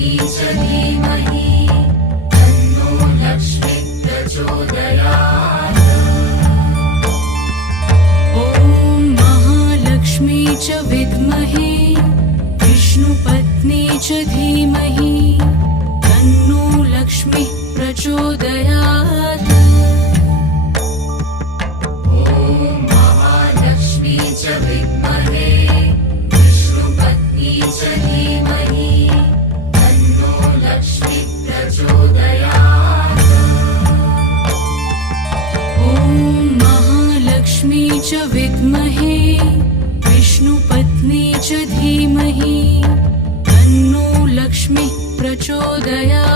च धीमहि तन्नो लक्ष्मी प्रचोदयात्। ॐ महालक्ष्मी च विद्महे विष्णुपत्नी च धीमहि तन्नो लक्ष्मी प्रचोदयात्। ॐ महालक्ष्मी च विद्महे विष्णुपत्नी च धीमहि तन्नो लक्ष्मी प्रचोदयात्। ॐ महालक्ष्मी च विद्महे विष्णुपत्नी च धीमहि तन्नो लक्ष्मी प्रचोदयात्।